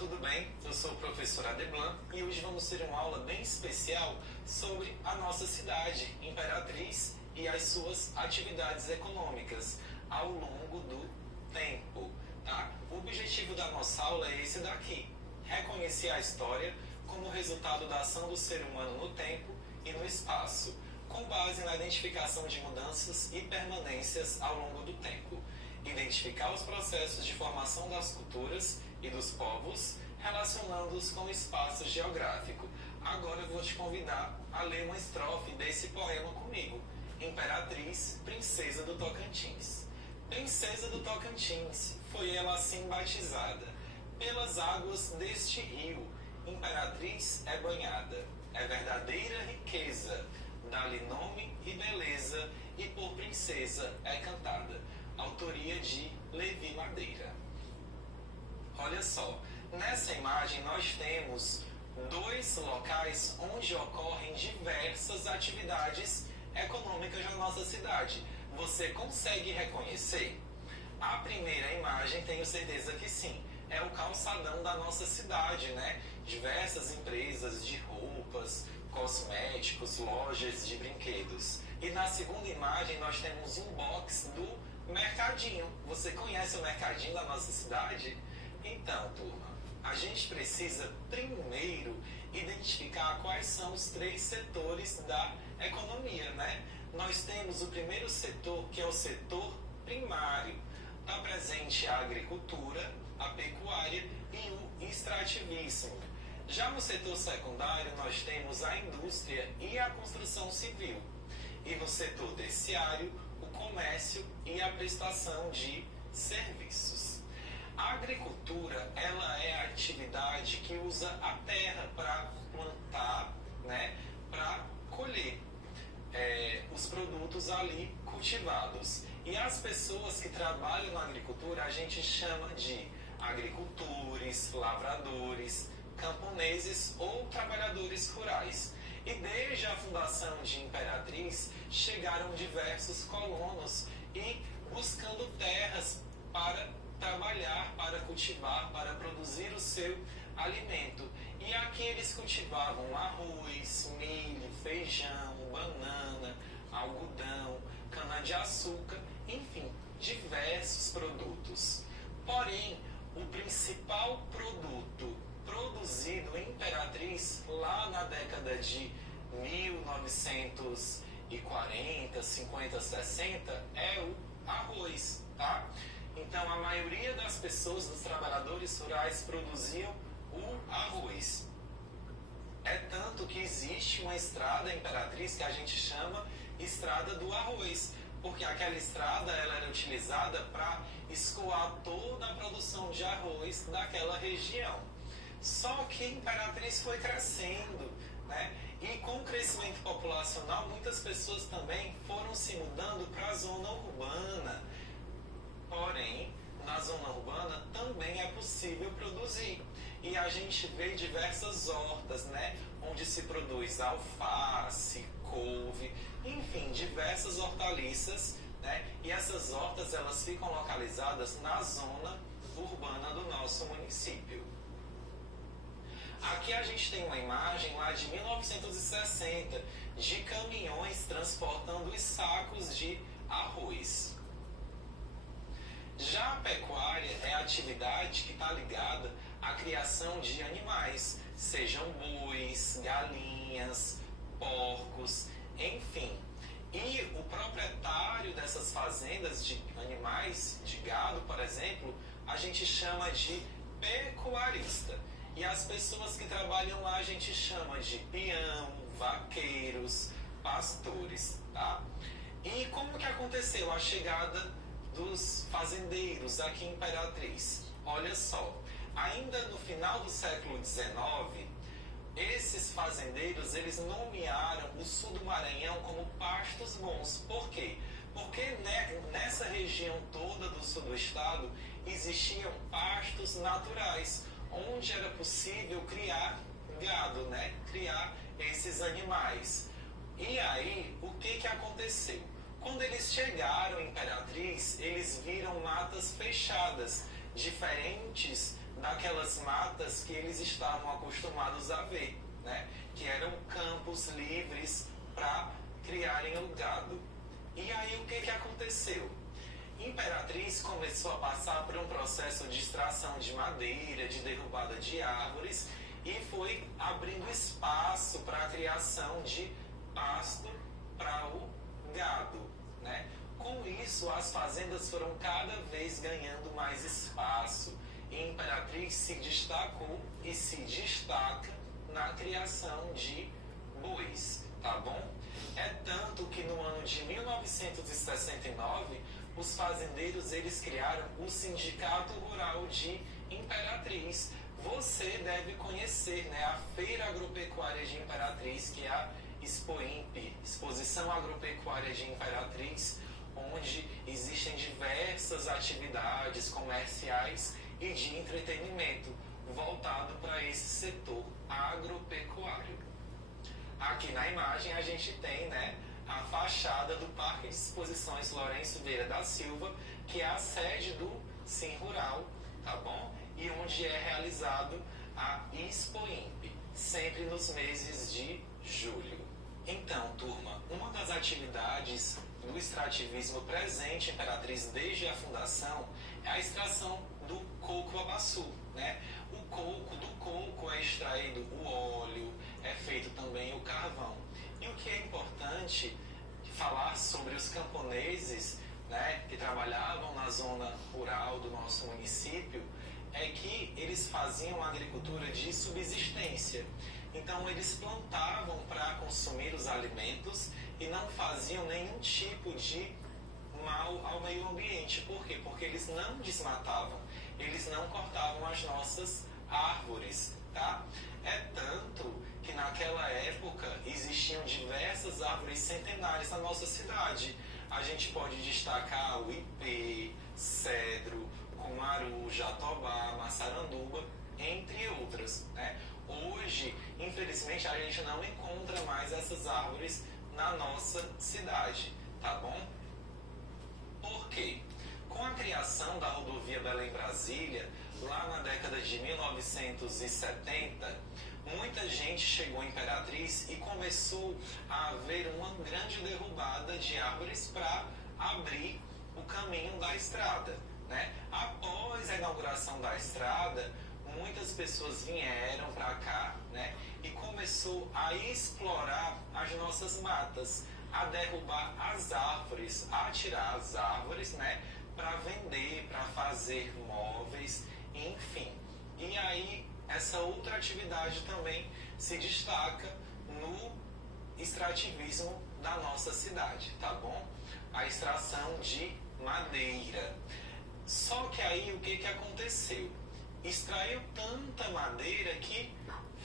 tudo bem? Eu sou o professor Adeblan e hoje vamos ter uma aula bem especial sobre a nossa cidade, Imperatriz, e as suas atividades econômicas ao longo do tempo, tá? O objetivo da nossa aula é esse daqui: reconhecer a história como resultado da ação do ser humano no tempo e no espaço, com base na identificação de mudanças e permanências ao longo do tempo. Identificar os processos de formação das culturas e dos povos, relacionando-os com o espaço geográfico. Agora eu vou te convidar a ler uma estrofe desse poema comigo. Imperatriz, princesa do Tocantins. Princesa do Tocantins, foi ela assim batizada, pelas águas deste rio. Imperatriz é banhada, é verdadeira riqueza, dá-lhe nome e beleza, e por princesa é cantada. Autoria de Levi Madeira. Olha só, nessa imagem nós temos dois locais onde ocorrem diversas atividades econômicas na nossa cidade. Você consegue reconhecer? A primeira imagem, tenho certeza que sim, é o calçadão da nossa cidade, né? Diversas empresas de roupas, cosméticos, lojas de brinquedos. E na segunda imagem nós temos um box do mercadinho. Você conhece o mercadinho da nossa cidade? Então, turma, a gente precisa primeiro identificar quais são os três setores da economia, né? Nós temos o primeiro setor, que é o setor primário. Está presente a agricultura, a pecuária e o extrativismo. Já no setor secundário, nós temos a indústria e a construção civil. E no setor terciário, o comércio e a prestação de serviços. A agricultura, ela é a atividade que usa a terra para plantar, né, para colher os produtos ali cultivados. E as pessoas que trabalham na agricultura, a gente chama de agricultores, lavradores, camponeses ou trabalhadores rurais. E desde a fundação de Imperatriz, chegaram diversos colonos e buscando terras para trabalhar, para cultivar, para produzir o seu alimento. E aqui eles cultivavam arroz, milho, feijão, banana, algodão, cana-de-açúcar, enfim, diversos produtos. Porém, o principal produto produzido em Imperatriz lá na década de 1940, 50, 60 é o arroz, tá? Então a maioria das pessoas, dos trabalhadores rurais, produziam o arroz. É tanto que existe uma estrada em Imperatriz que a gente chama Estrada do Arroz, porque aquela estrada ela era utilizada para escoar toda a produção de arroz daquela região. Só que Imperatriz foi crescendo, né? E com o crescimento populacional, muitas pessoas também foram se mudando para a zona urbana. Porém, na zona urbana também é possível produzir. E a gente vê diversas hortas, né? Onde se produz alface, couve, enfim, diversas hortaliças, né? E essas hortas, elas ficam localizadas na zona urbana do nosso município. Aqui a gente tem uma imagem lá de 1960 de caminhões transportando os sacos de arroz. Já a pecuária é a atividade que está ligada à criação de animais, sejam bois, galinhas, porcos, enfim. E o proprietário dessas fazendas de animais, de gado, por exemplo, a gente chama de pecuarista. E as pessoas que trabalham lá a gente chama de peão, vaqueiros, pastores, tá? E como que aconteceu a chegada dos fazendeiros aqui em Imperatriz? Olha só, ainda no final do século XIX, esses fazendeiros, eles nomearam o sul do Maranhão como pastos bons. Por quê? Porque nessa região toda do sul do estado existiam pastos naturais, onde era possível criar gado, né? Criar esses animais. E aí, o que aconteceu? Quando eles chegaram em Imperatriz, eles viram matas fechadas, diferentes daquelas matas que eles estavam acostumados a ver, né? Que eram campos livres para criarem o gado. E aí o que aconteceu? Imperatriz começou a passar por um processo de extração de madeira, de derrubada de árvores, e foi abrindo espaço para a criação de pasto para o gado, né? Com isso, as fazendas foram cada vez ganhando mais espaço, e Imperatriz se destacou e se destaca na criação de bois, tá bom? É tanto que no ano de 1969, os fazendeiros eles criaram o Sindicato Rural de Imperatriz. Você deve conhecer, né, a Feira Agropecuária de Imperatriz, que é a Expoimp, Exposição Agropecuária de Imperatriz, onde existem diversas atividades comerciais e de entretenimento voltado para esse setor agropecuário. Aqui na imagem a gente tem, né, a fachada do Parque de Exposições Lourenço Vieira da Silva, que é a sede do Sim Rural, tá bom? E onde é realizado a Expoimp, sempre nos meses de julho. Então, turma, uma das atividades do extrativismo presente em Imperatriz desde a fundação é a extração do coco-babaçu, né? Do coco é extraído o óleo, é feito também o carvão. E o que é importante falar sobre os camponeses, né, que trabalhavam na zona rural do nosso município, é que eles faziam agricultura de subsistência. Então eles plantavam para consumir os alimentos e não faziam nenhum tipo de mal ao meio ambiente. Por quê? Porque eles não desmatavam, eles não cortavam as nossas árvores, tá? É tanto que naquela época existiam diversas árvores centenárias na nossa cidade. A gente pode destacar o ipê, cedro, cumaru, jatobá, maçaranduba, entre outras, né? Hoje, infelizmente, a gente não encontra mais essas árvores na nossa cidade, tá bom? Por quê? Com a criação da rodovia Belém-Brasília, lá na década de 1970, muita gente chegou em Imperatriz e começou a haver uma grande derrubada de árvores para abrir o caminho da estrada, né? Após a inauguração da estrada, muitas pessoas vieram para cá, né? E começou a explorar as nossas matas, a derrubar as árvores, a tirar as árvores, né? Para vender, para fazer móveis, enfim. E aí, essa outra atividade também se destaca no extrativismo da nossa cidade, tá bom? A extração de madeira. Só que aí, o que aconteceu? Extraiu tanta madeira que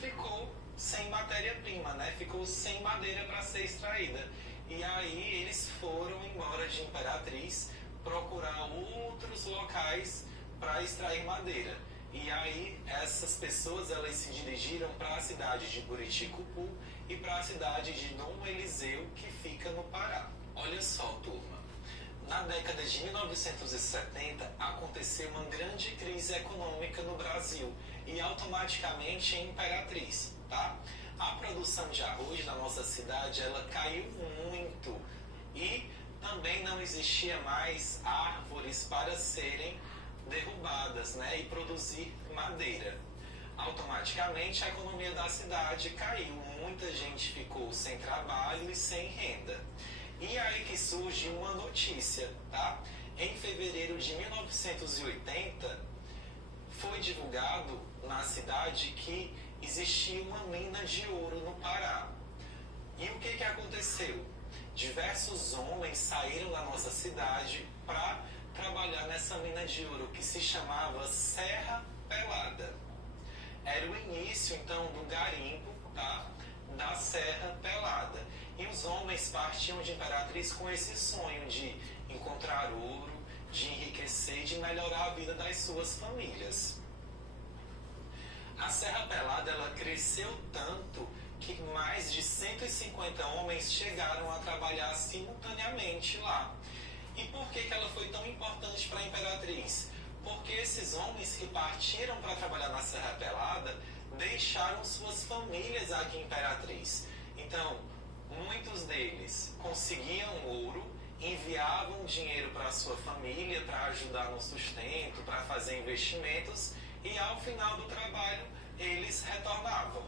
ficou sem matéria-prima, né? Ficou sem madeira para ser extraída. E aí, eles foram embora de Imperatriz procurar outros locais para extrair madeira. E aí essas pessoas elas se dirigiram para a cidade de Buriticupu e para a cidade de Dom Eliseu, que fica no Pará. Olha só, turma, na década de 1970 aconteceu uma grande crise econômica no Brasil e automaticamente em Imperatriz, tá? A produção de arroz na nossa cidade ela caiu muito e também não existia mais árvores para serem derrubadas, né, e produzir madeira. Automaticamente a economia da cidade caiu, muita gente ficou sem trabalho e sem renda. E aí que surge uma notícia, tá? Em fevereiro de 1980 foi divulgado na cidade que existia uma mina de ouro no Pará. E o que aconteceu? Diversos homens saíram da nossa cidade para trabalhar nessa mina de ouro que se chamava Serra Pelada. Era o início, então, do garimpo, tá? Da Serra Pelada. E os homens partiam de Imperatriz com esse sonho de encontrar ouro, de enriquecer, de melhorar a vida das suas famílias. A Serra Pelada, ela cresceu tanto que mais de 150 homens chegaram a trabalhar simultaneamente lá. E por que ela foi tão importante para a Imperatriz? porque esses homens que partiram para trabalhar na Serra Pelada deixaram suas famílias aqui em Imperatriz. Então, muitos deles conseguiam ouro, enviavam dinheiro para a sua família para ajudar no sustento, para fazer investimentos, e ao final do trabalho eles retornavam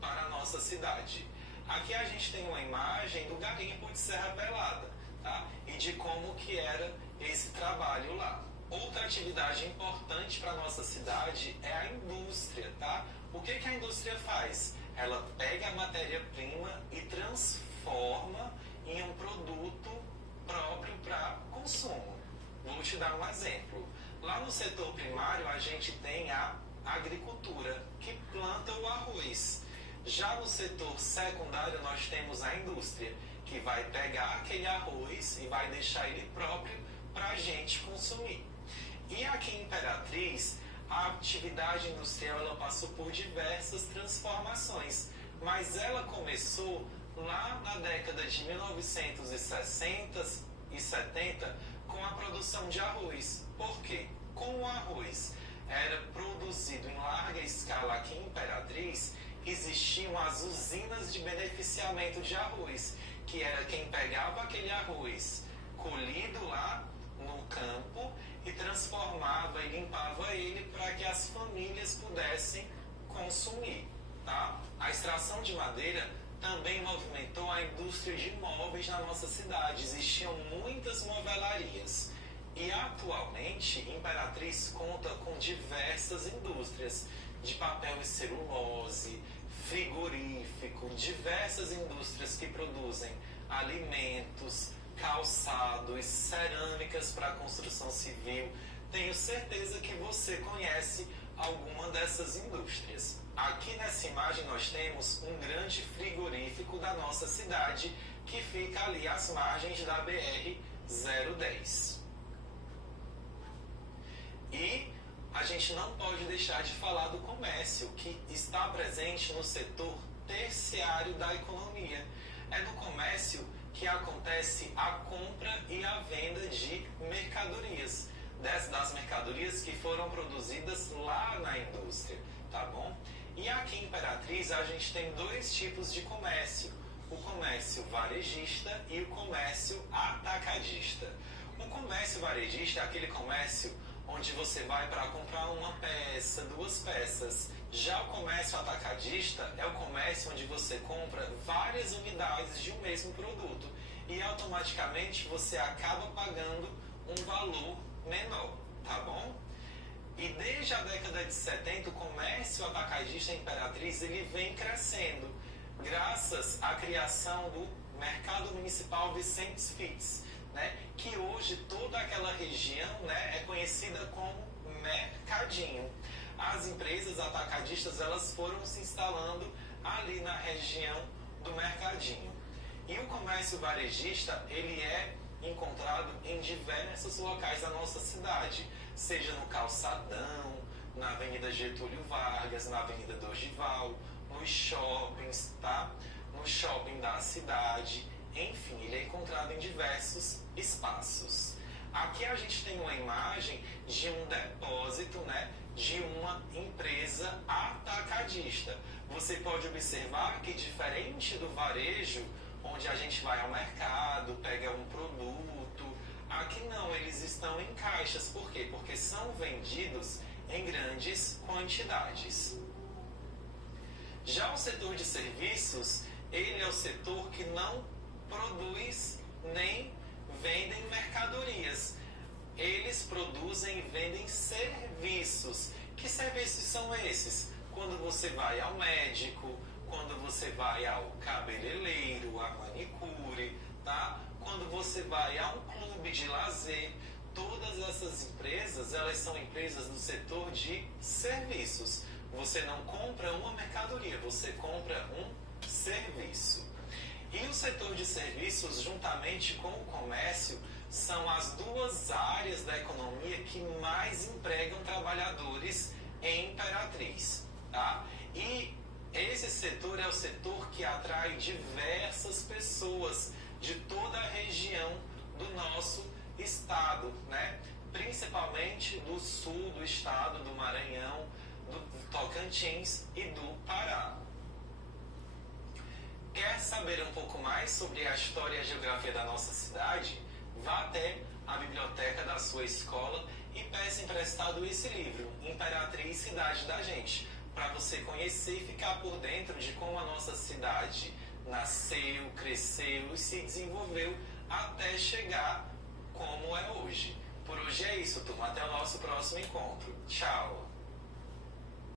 para a nossa cidade. Aqui a gente tem uma imagem do garimpo de Serra Pelada, tá? E de como que era esse trabalho lá. Outra atividade importante para a nossa cidade é a indústria, tá? O que a indústria faz? Ela pega a matéria-prima e transforma em um produto próprio para consumo. Vou te dar um exemplo. Lá no setor primário a gente tem a agricultura, que planta o arroz. Já no setor secundário nós temos a indústria, que vai pegar aquele arroz e vai deixar ele próprio para a gente consumir. E aqui em Imperatriz, a atividade industrial ela passou por diversas transformações, mas ela começou lá na década de 1960 e 70 com a produção de arroz. Por quê? Como o arroz era produzido em larga escala aqui em Imperatriz, existiam as usinas de beneficiamento de arroz, que era quem pegava aquele arroz colhido lá no campo e transformava e limpava ele para que as famílias pudessem consumir, tá? A extração de madeira também movimentou a indústria de móveis na nossa cidade. Existiam muitas movelarias. E atualmente, Imperatriz conta com diversas indústrias de papel e celulose, frigorífico, diversas indústrias que produzem alimentos, calçados, cerâmicas para construção civil. Tenho certeza que você conhece alguma dessas indústrias. Aqui nessa imagem nós temos um grande frigorífico da nossa cidade que fica ali às margens da BR-010. E a gente não pode deixar de falar do comércio, que está presente no setor terciário da economia. É no comércio que acontece a compra e a venda de mercadorias, das mercadorias que foram produzidas lá na indústria, tá bom? E aqui em Imperatriz a gente tem dois tipos de comércio, o comércio varejista e o comércio atacadista. O comércio varejista é aquele comércio onde você vai para comprar uma peça, duas peças. Já o comércio atacadista é o comércio onde você compra várias unidades de um mesmo produto e automaticamente você acaba pagando um valor menor, tá bom? E desde a década de 70 o comércio atacadista em Imperatriz ele vem crescendo, graças à criação do Mercado Municipal Vicentes Fitz, né? Que hoje toda aquela região, né, é conhecida como mercadinho. As empresas atacadistas elas foram se instalando ali na região do mercadinho. E o comércio varejista ele é encontrado em diversos locais da nossa cidade, seja no Calçadão, na Avenida Getúlio Vargas, na Avenida Dorival, nos shoppings, tá? No shopping da cidade, enfim, ele é encontrado em diversos espaços. Aqui a gente tem uma imagem de um depósito, né, de uma empresa atacadista. Você pode observar que diferente do varejo, onde a gente vai ao mercado, pega um produto, aqui não, eles estão em caixas. Por quê? Porque são vendidos em grandes quantidades. Já o setor de serviços, ele é o setor que não produz nem vendem mercadorias. Eles produzem e vendem serviços. Que serviços são esses? Quando você vai ao médico, quando você vai ao cabeleireiro, à manicure, tá? Quando você vai a um clube de lazer, todas essas empresas, elas são empresas do setor de serviços. Você não compra uma mercadoria, você compra um serviço. E o setor de serviços, juntamente com o comércio, são as duas áreas da economia que mais empregam trabalhadores em Imperatriz, tá? E esse setor é o setor que atrai diversas pessoas de toda a região do nosso estado, né? principalmente do sul do estado do Maranhão, do Tocantins e do Pará. Quer saber um pouco mais sobre a história e a geografia da nossa cidade? Vá até a biblioteca da sua escola e peça emprestado esse livro, Imperatriz Cidade da Gente, para você conhecer e ficar por dentro de como a nossa cidade nasceu, cresceu e se desenvolveu até chegar como é hoje. Por hoje é isso, turma. Até o nosso próximo encontro. Tchau!